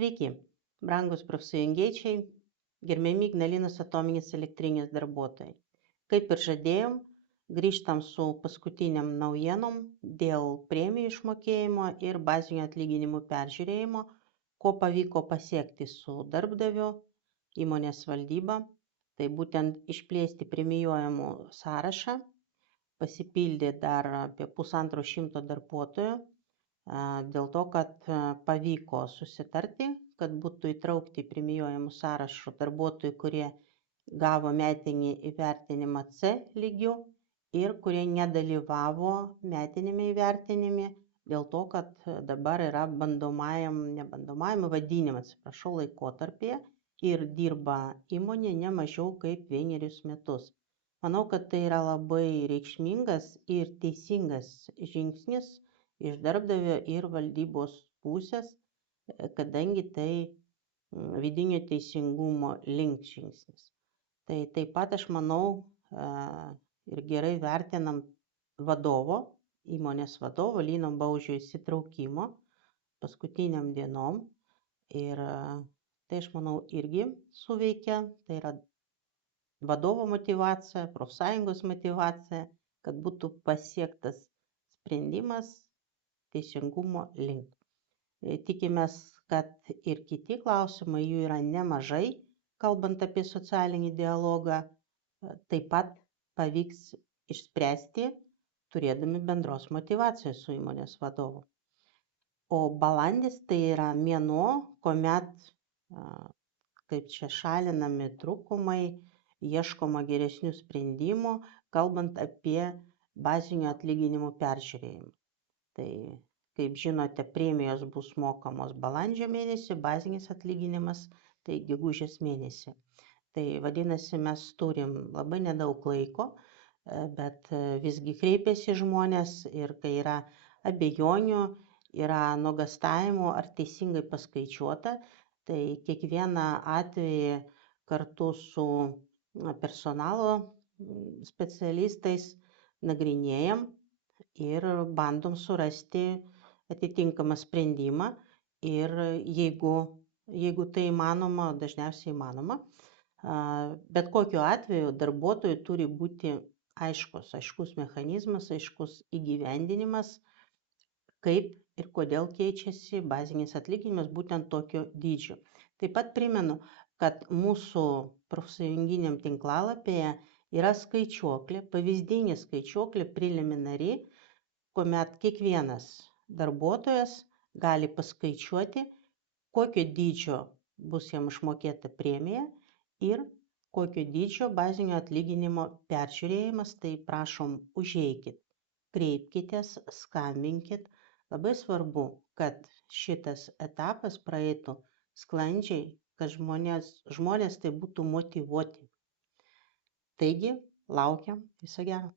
Sveiki, brangūs profsąjungiečiai, gerbiami Ignalinos atominės elektrinės darbuotojai. Kaip ir žadėjom, grįžtam su paskutiniam naujienom dėl premijų išmokėjimo ir bazinių atlyginimų peržiūrėjimo, ko pavyko pasiekti su darbdaviu, įmonės valdyba. Tai būtent išplėsti premijuojamų sąrašą, pasipildė dar apie 150 darbuotojų, dėl to, kad pavyko susitarti, kad būtų įtraukti premijuojamų sąrašų darbuotojai, kurie gavo metinį įvertinimą C lygiu ir kurie nedalyvavo metinėme įvertinime, dėl to, kad dabar yra laikotarpyje ir dirba įmonė ne mažiau kaip 1 metus. Manau, kad tai yra labai reikšmingas ir teisingas žingsnis iš darbdavio ir valdybos pusės, kadangi tai vidinio teisingumo link žingsnis. Tai taip pat aš manau ir gerai vertinam įmonės vadovo Lino Baužio įsitraukimo paskutiniam dienom ir tai aš manau irgi suveikia, tai yra vadovo motyvacija, profsąjungos motyvacija, kad būtų pasiektas sprendimas teisingumo link. Tikimės, kad ir kiti klausimai, jų yra nemažai, kalbant apie socialinį dialogą, taip pat pavyks išspręsti, turėdami bendros motyvacijos su įmonės vadovu. O balandis tai yra mėnuo, kuomet, kaip čia šalinami trūkumai, ieškoma geresnių sprendimų, kalbant apie bazinių atlyginimų peržiūrėjimą. Tai, kaip žinote, premijos bus mokamos balandžio mėnesį, bazinis atlyginimas tai gegužės mėnesį. Tai vadinasi, mes turim labai nedaug laiko, bet visgi kreipiasi žmonės ir kai yra abejonių, yra nuogąstavimų ar teisingai paskaičiuota, tai kiekvieną atvejį kartu su personalo specialistais nagrinėjam ir bandom surasti atitinkamą sprendimą ir jeigu tai įmanoma, dažniausiai įmanoma, bet kokiu atveju darbuotojui turi būti aiškus mechanizmas, aiškus įgyvendinimas, kaip ir kodėl keičiasi bazinis atlyginimas būtent tokio dydžio. Taip pat primenu, kad mūsų profsąjunginiam tinklalapyje yra skaičiuoklė, pavyzdinė skaičiuoklė preliminari, kuomet kiekvienas darbuotojas gali paskaičiuoti, kokio dydžio bus jam išmokėta premija ir kokio dydžio bazinio atlyginimo peržiūrėjimas. Tai prašom, užeikit, kreipkitės, skambinkit. Labai svarbu, kad šitas etapas praeitų sklandžiai, kad žmonės tai būtų motyvuoti. Taigi, laukiam, viso gero.